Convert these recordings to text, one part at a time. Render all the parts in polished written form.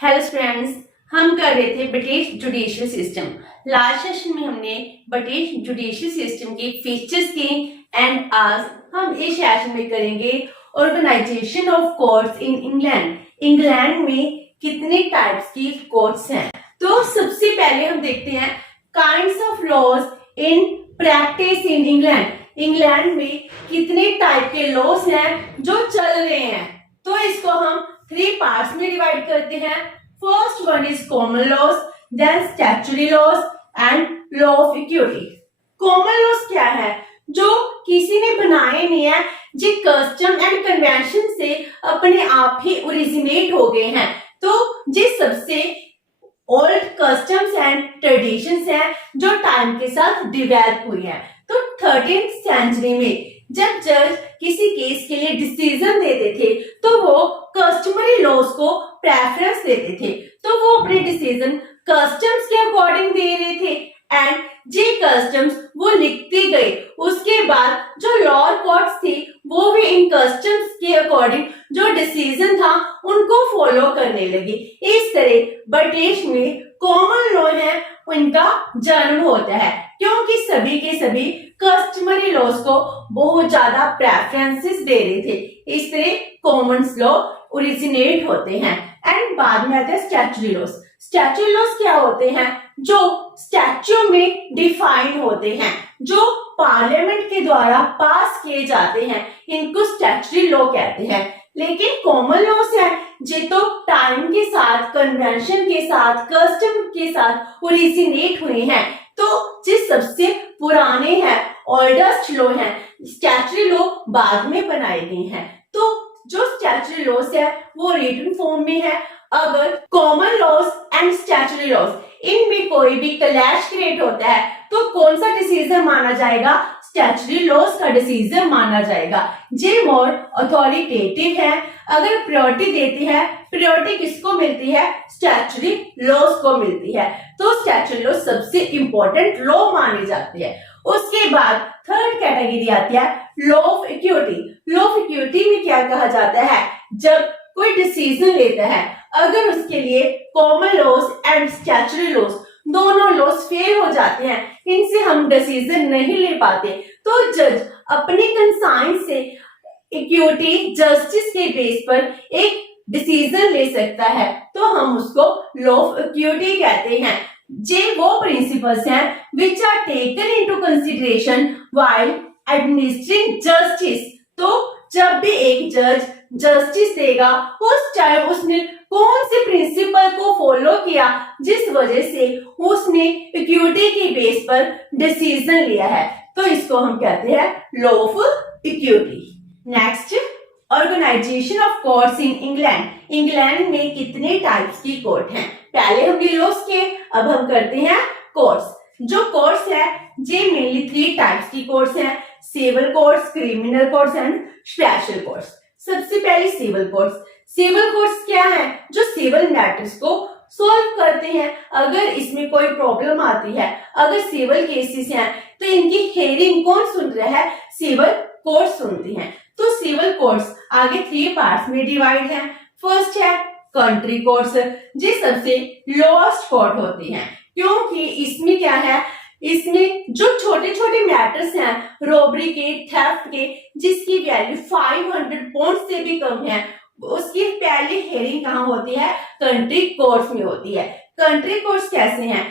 Hello friends, हम कर रहे थे British judicial system. Last session में हमने ब्रिटिश जुडिशियल सिस्टम के फीचर्स के एंड आज हम इस सेशन में करेंगे organisation of courts in England. England में कितने टाइप्स की कोर्ट्स हैं। तो सबसे पहले हम देखते हैं kinds of laws in practice in England. England में कितने टाइप के लॉज हैं जो चल रहे हैं। तो इसको हम 3 पार्ट्स में डिवाइड करते हैं। First one is common laws, then statutory laws and law of equity. Common laws क्या है? जो किसी ने बनाए नहीं है, जो कस्टम एंड कन्वेंशन से अपने आप ही ओरिजिनेट हो गए हैं। तो ये सबसे ओल्ड कस्टम्स एंड ट्रेडिशंस हैं जो टाइम के साथ डेवलप हुई हैं। तो 13th सेंचुरी में जब जज किसी केस के लिए डिसीजन देते थे तो वो कस्टमरी लॉज को प्रेफरेंस देते थे। तो वो अपने डिसीजन कस्टम्स के अकॉर्डिंग दे रहे थे एंड जे कस्टम्स वो लिखते गए। उसके बाद जो लॉयर कोर्ट्स थी वो भी इन कस्टम्स के अकॉर्डिंग जो डिसीजन था उनको फॉलो करने लगी। इस तरह ब्रिटिश में कॉमन लॉ है उनका जन्म होता है, क्योंकि सभी के सभी कस्टमरी लॉज को बहुत ज्यादा प्रेफरेंसेस दे रहे थे। इस तरह कॉमन लॉ ओरिजिनेट होते हैं एंड बाद में आते हैं स्टैट्यूटरी लॉज। स्टैट्यूटरी लॉज क्या होते हैं? जो स्टैच्यू में डिफाइन होते हैं, जो पार्लियामेंट के द्वारा पास किए जाते हैं, इनको स्टैट्यूटरी लॉ कहते हैं। लेकिन कॉमन लॉज है जे तो टाइम के साथ, कन्वेंशन के साथ, कस्टम के साथ ओरिजिनेट हुए हैं। तो जिस सबसे पुराने हैं, ओल्डेस्ट लॉ हैं, स्टैट्यूटरी लॉ बाद में बनाए गए हैं। तो जो स्टैट्यूटरी लॉज है वो रिटन फॉर्म में है। अगर common laws and statutory laws इनमें कोई भी क्लैश क्रिएट होता है तो कौन सा डिसीजन माना जाएगा? स्टैट्यूटरी लॉज का डिसीजन माना जाएगा। जे मोर अथॉरिटेटिव है। अगर प्रायोरिटी देती है, प्रायोरिटी किसको मिलती है? स्टैट्यूटरी लॉज को मिलती है। तो स्टैट्यूटरी लॉज सबसे इंपॉर्टेंट लॉ मानी जाती है। उसके बाद थर्ड कैटेगरी आती है law of equity. Law of equity में क्या कहा जाता है? जब कोई डिसीजन लेता है, अगर उसके लिए common laws and statutory laws दोनों लॉज फेल हो जाते हैं, इनसे हम डिसीजन नहीं ले पाते, तो जज अपनी कंसाइंस से इक्विटी जस्टिस के बेस पर एक डिसीजन ले सकता है। तो हम उसको लॉ ऑफ इक्विटी कहते हैं। जे वो प्रिंसिपल्स हैं which are taken into consideration while administering justice. तो जब भी एक जज जस्टिस देगा उस टाइम उसने कौन से प्रिंसिपल को फॉलो किया जिस वजह से उसने इक्विटी के बेस पर डिसीजन लिया है। तो इसको हम कहते हैं law of equity. Next, organisation of courts in England. England में कितने टाइप्स की कोर्ट हैं? पहले हमने लॉज के, अब हम करते हैं कोर्ट्स। जो कोर्ट्स है ये मेनली 3 टाइप्स की कोर्ट्स हैं, civil courts, criminal courts and special courts. सबसे पहले सिविल कोर्ट्स। सिविल कोर्ट्स क्या है? जो सिविल मैटर्स को सॉल्व करते हैं। अगर इसमें कोई प्रॉब्लम आती है, अगर सिविल केसेस हैं तो इनकी हेयरिंग कौन सुन रहा है? सिविल कोर्ट सुनती हैं। तो सिविल कोर्ट्स आगे 3 पार्ट्स में डिवाइड हैं। फर्स्ट है कंट्री कोर्ट्स, ये सबसे लोएस्ट कोर्ट होती हैं, क्योंकि इसमें क्या है, इसमें जो छोटे छोटे मैटर्स हैं, रॉबरी के, थेफ्ट के, जिसकी वैल्यू 500 पाउंड से भी कम है, उसकी पहली हेयरिंग कहाँ होती है? कंट्री कोर्ट्स में होती है। कंट्री कोर्ट्स कैसे हैं?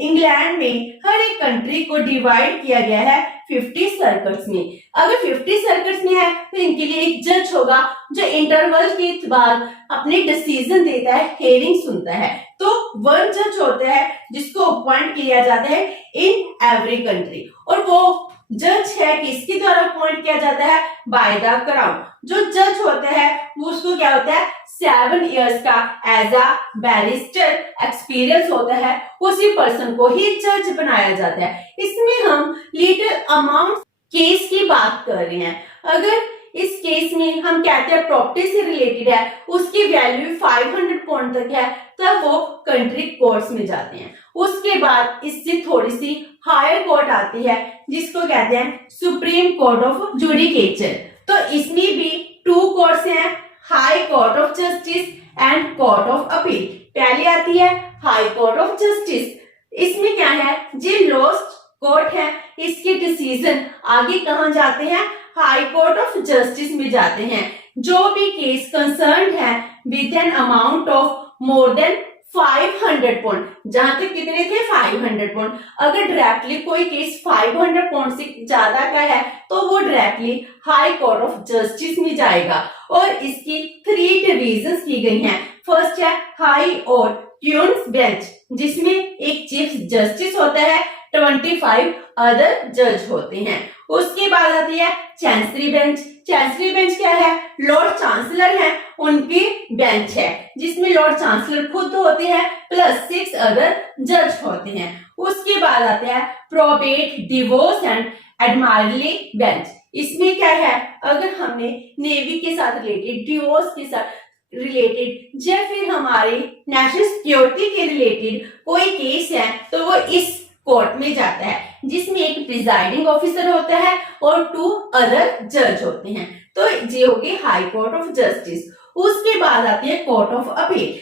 इंग्लैंड में हर एक कंट्री को डिवाइड किया गया है 50 सर्कल्स में। अगर 50 सर्कल्स में है तो इनके लिए एक जज होगा जो इंटरवल के बाद अपने डिसीजन देता है, हेयरिंग सुनता है। तो 1 जज होता है जिसको अपॉइंट किया जाता है इन एवरी कंट्री, और वो जज है किसके द्वारा अपॉइंट किया जाता है? By the crown. जो जज होता है वो उसको क्या होता है? 7 इयर्स का एज अ बैरिस्टर एक्सपीरियंस होता है, उसी पर्सन को ही जज बनाया जाता है। इसमें हम लिटिल अमाउंट केस की बात कर रहे हैं। अगर इस केस में हम कहते हैं प्रॉपर्टी से रिलेटेड है, उसकी वैल्यू 500 पाउंड तक है, तब वो कंट्री कोर्ट्स में जाते हैं। उसके बाद इससे थोड़ी सी हायर कोर्ट आती है जिसको कहते हैं सुप्रीम कोर्ट ऑफ जुडिकेचर। तो इसमें भी 2 कोर्ट्स हैं, high court of justice and court of appeal. पहले आती है हाई कोर्ट ऑफ जस्टिस। इसमें क्या है, जो लोएस्ट कोर्ट है इसके डिसीजन आगे कहाँ जाते हैं, हाई कोर्ट ऑफ जस्टिस में जाते हैं। जो भी केस कंसर्न है with an amount of more than 500 point, जहां तक कितने थे 500 पॉइंट, अगर डायरेक्टली कोई केस 500 पॉइंट से ज्यादा का है तो वो directly high court of justice में जाएगा। और इसकी 3 डिवीजन की गई हैं। फर्स्ट है हाई और क्वींस बेंच, जिसमें एक चीफ जस्टिस होता है, 25 अदर जज होते हैं। उसके बाद आती है चांसरी बेंच। चांसरी बेंच क्या है, लॉर्ड चांसलर है उनकी बेंच है, जिसमें लॉर्ड चांसलर खुद होते हैं प्लस 6 अदर जज होते हैं। उसके बाद आते हैं प्रोबेट, डिवोर्स एंड एडमायरली बेंच। इसमें क्या है, अगर हमने नेवी के साथ रिलेटेड, डिवोर्स के साथ रिलेटेड या फिर हमारे नेशनल सिक्योरिटी के रिलेटेड कोई केस है तो वो इस कोर्ट में जाता है, जिसमें एक प्रिजाइडिंग ऑफिसर होता है और 2 अदर जज होते हैं। तो ये हो गई हाई कोर्ट ऑफ जस्टिस। उसके बाद आती है कोर्ट ऑफ अपील।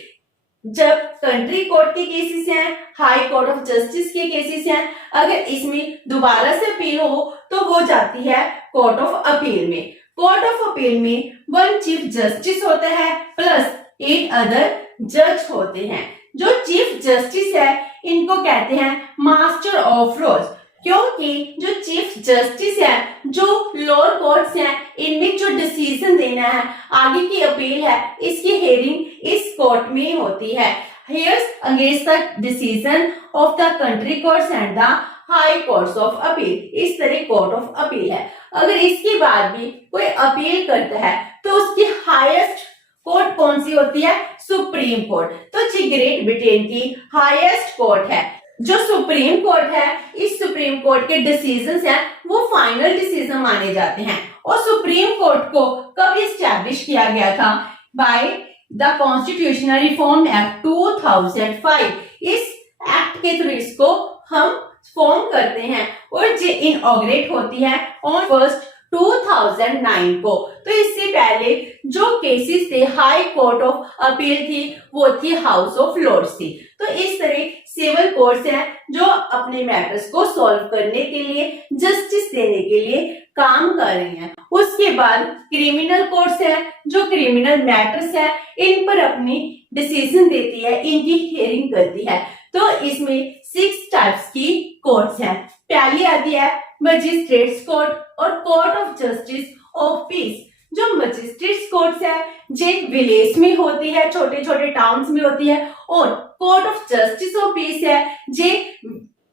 जब कंट्री कोर्ट के केसेस हैं, हाई कोर्ट ऑफ जस्टिस के केसेस हैं, अगर इसमें दोबारा से अपील हो तो वो जाती है कोर्ट ऑफ अपील में। कोर्ट ऑफ अपील में 1 चीफ जस्टिस होता है प्लस 8 अदर जज होते हैं। जो चीफ जस्टिस है इनको कहते हैं मास्टर ऑफ लॉज, क्योंकि जो चीफ जस्टिस है, जो लोअर कोर्ट्स हैं, इनमें जो डिसीजन देना है, आगे की अपील है, इसकी हेयरिंग इस कोर्ट में होती है। Hears against the decision of the country courts and the high courts of appeal. इस तरह कोर्ट ऑफ अपील है। अगर इसके बाद भी कोई अपील करता है तो उसकी हाईएस्ट कोर्ट कौन सी होती है, सुप्रीम कोर्ट। तो ग्रेट ब्रिटेन की हाईएस्ट कोर्ट है। जो सुप्रीम कोर्ट है, इस सुप्रीम कोर्ट के डिसीजंस हैं वो फाइनल डिसीजन माने जाते हैं। और सुप्रीम कोर्ट को कब एस्टैब्लिश किया गया था, by the constitutional reform act 2005। इस एक्ट के थ्रू इसको हम फॉर्म करते हैं और ये इनऑग्रेट होती है ऑन 1 2009 को। तो इससे पहले जो केसेस थे, हाई कोर्ट ऑफ अपील थी, वो थी हाउस ऑफ लॉर्ड्स थी। तो इस तरह सिविल कोर्ट्स हैं जो अपने मैटर्स को सॉल्व करने के लिए, जस्टिस देने के लिए काम कर रही हैं। उसके बाद क्रिमिनल कोर्ट्स हैं जो क्रिमिनल मैटर्स हैं इन पर अपनी डिसीजन देती है, इनकी हियरिंग करती है। तो इसमें 6 टाइप्स की कोर्ट्स हैं। पहली आती है मजिस्ट्रेट्स कोर्ट और court of justice of peace. जो मजिस्ट्रेट्स कोर्ट्स है जे विलेज में होती है, छोटे छोटे टाउन्स में होती है, और court of justice of peace है जे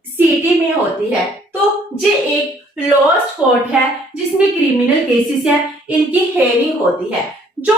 सिटी में होती है। तो जे एक लोएस्ट कोर्ट है जिसमें क्रिमिनल केसेस हैं, इनकी हेयरिंग होती है। जो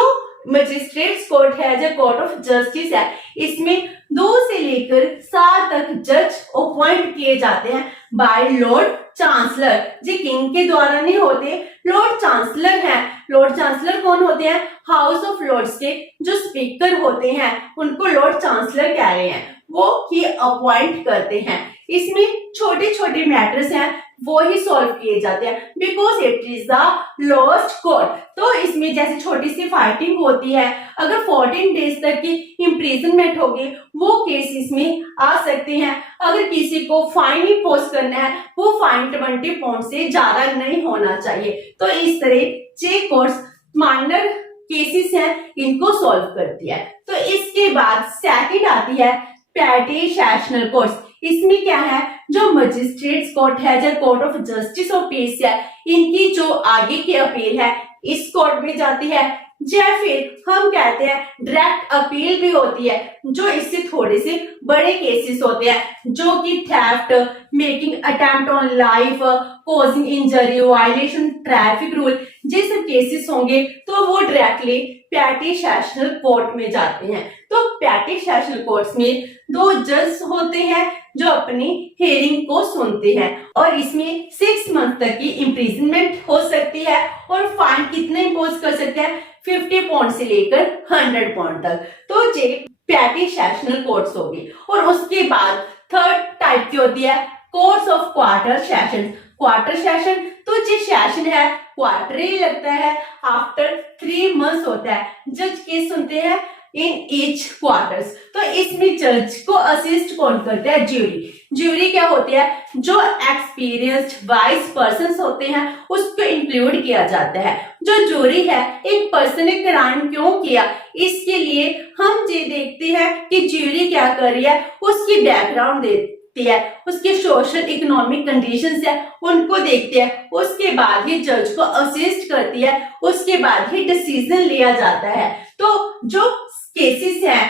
मजिस्ट्रेट्स कोर्ट है, जो कोर्ट ऑफ जस्टिस है, इसमें 2 से लेकर 7 तक जज अपॉइंट किए जाते हैं बाय लॉर्ड चांसलर। जी किंग के द्वारा नहीं होते, लॉर्ड चांसलर हैं। लॉर्ड चांसलर कौन होते हैं, हाउस ऑफ लॉर्ड्स के जो स्पीकर होते हैं उनको लॉर्ड चांसलर कह रहे हैं, वो ही अपॉइंट करते हैं। इसमें छोटे छोटे मैटर्स हैं वो ही सॉल्व किए जाते हैं, because it is the lowest court. तो इसमें जैसे छोटी सी फाइटिंग होती है, अगर 14 डेज तक की इम्प्रिजनमेंट होगी वो केस इसमें आ सकते हैं। अगर किसी को फाइन इम्पोज करना है, वो फाइन 20 पाउंड से ज्यादा नहीं होना चाहिए। तो इस तरह 6 कोर्ट्स माइनर केसेस हैं इनको सॉल्व करती है। तो इसके बाद सेकंड आती है पैटी सेशनल कोर्ट्स। इसमें क्या है, जो मजिस्ट्रेट्स कोर्ट है, जो court of justice of peace है, इनकी जो आगे की अपील है इस कोर्ट में जाती है। या फिर हम कहते हैं डायरेक्ट अपील भी होती है, जो इससे थोड़े से बड़े केसेस होते हैं, जो कि theft, making attempt on life, causing injury, violation traffic rule, ये सब केसेस होंगे तो वो डायरेक्टली पैटी सेशनल कोर्ट में जाते हैं। तो पैटी सेशनल कोर्ट्स में 2 जज होते हैं जो अपनी हियरिंग को सुनते हैं, और इसमें 6 मंथ तक की इम्प्रिजनमेंट हो सकती है, और फाइन कितने इम्पोज कर सकते हैं, 50 पाउंड से लेकर 100 पाउंड तक। तो ये पैटी सेशनल कोर्ट्स होगी। और उसके बाद थर्ड टाइप की होती है courts of quarter session. Quarter session तो जो सेशन है क्वार्टरली लगता है, आफ्टर 3 मंथ्स होता है। जज केस सुनते हैं इन ईच क्वार्टर्स। तो इसमें जज को असिस्ट कौन करता है? ज्यूरी। ज्यूरी क्या होती है? जो एक्सपीरियंस्ड वाइज पर्संस होते हैं उसको इंक्लूड किया जाता है। जो ज्यूरी है, एक पर्सन ने क्राइम क्यों किया, इसके लिए हम ये देखते हैं कि ज्यूरी क्या कर रही है, उसकी बैकग्राउंड देखती है, उसके सोशल इकोनॉमिक कंडीशंस है उनको देखते हैं, उसके बाद ही जज को असिस्ट करती है, उसके बाद ही डिसीजन लिया जाता है। तो जो केसेस हैं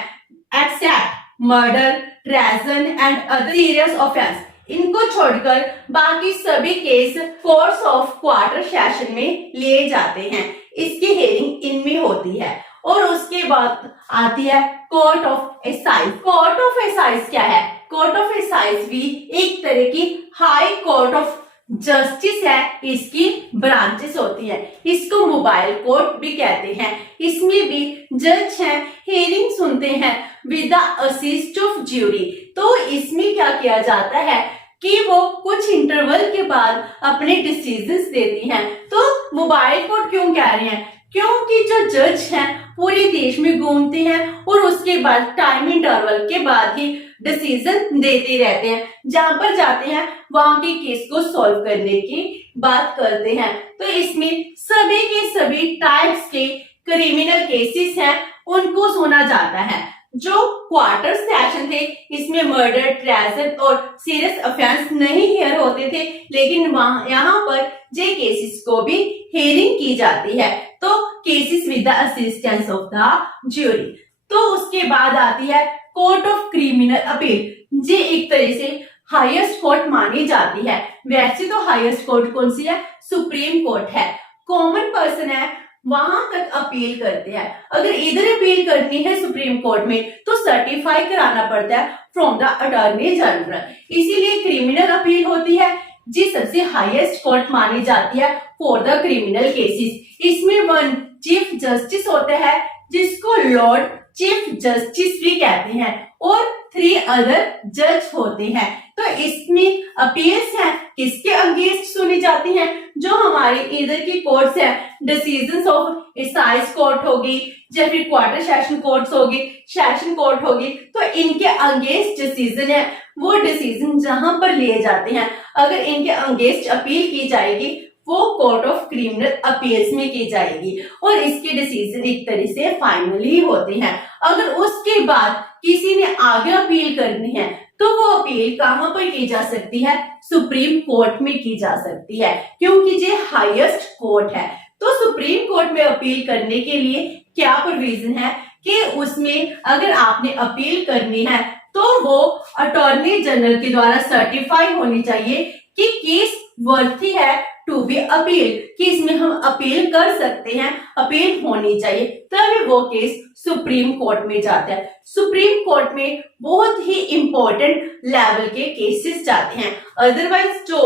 except murder, treason and other serious offence, इनको छोड़कर बाकी सभी case courts of quarter session में लिए जाते हैं। इसकी हेयरिंग इनमें होती है। और उसके बाद आती है कोर्ट ऑफ एसाइज। कोर्ट ऑफ एसाइज क्या है? कोर्ट ऑफ एसाइज भी एक तरह की हाई कोर्ट ऑफ जस्टिस है, इसकी ब्रांचेस होती है। इसको मोबाइल कोर्ट भी कहते हैं। इसमें भी जज हैं, हियरिंग सुनते हैं with the assist of jury. तो इसमें क्या किया जाता है कि वो कुछ इंटरवल के बाद अपने डिसीजंस देती हैं। तो मोबाइल कोर्ट क्यों कह रहे हैं? क्योंकि जो जज हैं पूरे देश में घूमते हैं और उसके बाद टाइम इंटरवल के बाद ही डिसीजन देते रहते हैं। जहां पर जाते हैं वहां के केस को सॉल्व करने की बात करते हैं। तो इसमें सभी के सभी टाइप्स के क्रिमिनल केसेस हैं उनको सुना जाता है। जो क्वार्टर सेशन थे इसमें मर्डर, ट्रेजन और सीरियस ऑफेंस नहीं हियर होते थे, लेकिन यहाँ पर जे केसेस को भी हियरिंग की जाती है। तो cases with the assistance of the jury. तो उसके बाद आती है कोर्ट ऑफ क्रिमिनल अपील। ये एक तरह से हाईएस्ट कोर्ट मानी जाती है। वैसे तो हाईएस्ट कोर्ट कौन सी है? सुप्रीम कोर्ट है। कॉमन पर्सन है वहां तक अपील करते हैं। अगर इधर अपील करनी है सुप्रीम कोर्ट में तो सर्टिफाई कराना पड़ता है फ्रॉम द अटॉर्नी जनरल। इसीलिए क्रिमिनल अपील होती है जी सबसे हाईएस्ट कोर्ट मानी जाती है फॉर द क्रिमिनल केसेस। इसमें वन चीफ जस्टिस होता है जिसको लॉर्ड चीफ जस्टिस भी कहते हैं और 3 अदर जज होते हैं। तो इसमें अपील्स हैं किसके अगेंस्ट सुनी जाती हैं? जो हमारी इधर की कोर्ट्स है, डिसीजंस ऑफ एसाइज कोर्ट होगी या फिर क्वार्टर सेशन कोर्ट्स होगी, सेशन कोर्ट होगी, तो इनके अगेंस्ट डिसीजन है वो डिसीजन जहां पर लिए जाते हैं। अगर इनके अगेंस्ट अपील की जाएगी वो कोर्ट ऑफ क्रिमिनल अपील्स में की जाएगी और इसके डिसीजन एक तरह से फाइनली होते हैं। अगर उसके बाद किसी ने आगे अपील करनी है तो वो अपील कहां पर की जा सकती है? सुप्रीम कोर्ट में की जा सकती है, क्योंकि ये हाईएस्ट कोर्ट है। तो सुप्रीम कोर्ट में अपील करने के लिए क्या प्रोविजन है कि उसमें अगर आपने अपील करनी है तो वो अटॉर्नी जनरल के द्वारा सर्टिफाई होनी चाहिए कि केस वर्थी है टू बी अपील, कि इसमें हम अपील कर सकते हैं, अपील होनी चाहिए, तभी वो केस सुप्रीम कोर्ट में जाता है। सुप्रीम कोर्ट में बहुत ही इंपॉर्टेंट लेवल के केसेस जाते हैं। अदरवाइज जो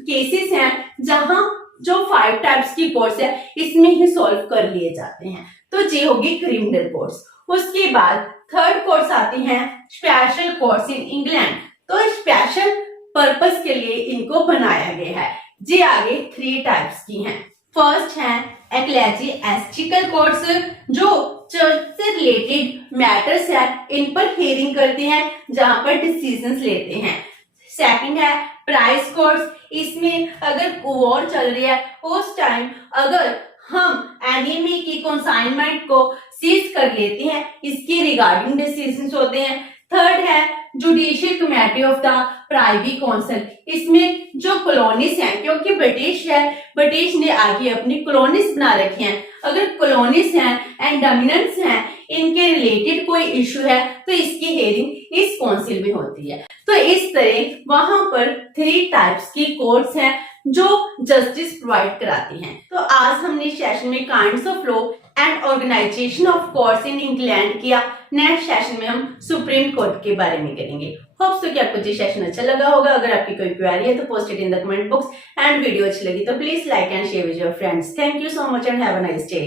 केसेस हैं जहां जो 5 टाइप्स की कोर्ट्स है इसमें ही सॉल्व कर लिए जाते हैं। तो ये होगी क्रिमिनल कोर्ट्स। उसके बाद थर्ड कोर्ट्स आती हैं स्पेशल कोर्ट्स इन इंग्लैंड। तो स्पेशल पर्पस के लिए इनको बनाया गया है। जी आगे 3 टाइप्स की हैं। फर्स्ट है एक्लेजिएस्टिकल कोर्ट्स, जो चर्च से रिलेटेड मैटर्स है इन पर हियरिंग करते हैं जहां पर डिसीजंस लेते हैं। सेकंड है प्राइस कोर्ट्स, इसमें अगर वॉर चल रही है उस टाइम अगर हम एनिमी की कंसाइनमेंट को सीज कर लेते हैं, इसके रिगार्डिंग डिसीजंस होते हैं। थर्ड है judicial committee of the privy council, इसमें जो कॉलोनीज हैं, क्योंकि ब्रिटिश है, ब्रिटिश ने आगे अपनी कॉलोनीज बना रखी हैं, अगर कॉलोनीज हैं एंड डोमिनेंट्स हैं इनके रिलेटेड कोई इशू है तो इसकी हियरिंग इस काउंसिल में होती है। तो इस तरह वहां पर 3 टाइप्स की कोर्ट्स हैं जो जस्टिस प्रोवाइड कराती हैं। तो आज हमने सेशन में kinds of law and organisation of courts in England किया। नेक्स्ट सेशन में हम सुप्रीम कोर्ट के बारे में करेंगे। होप सो कि आपको ये सेशन अच्छा लगा होगा। अगर आपकी कोई क्वेरी है तो post it in the comment box and video अच्छी लगी तो please like and share with your friends. Thank you so much and have a nice day.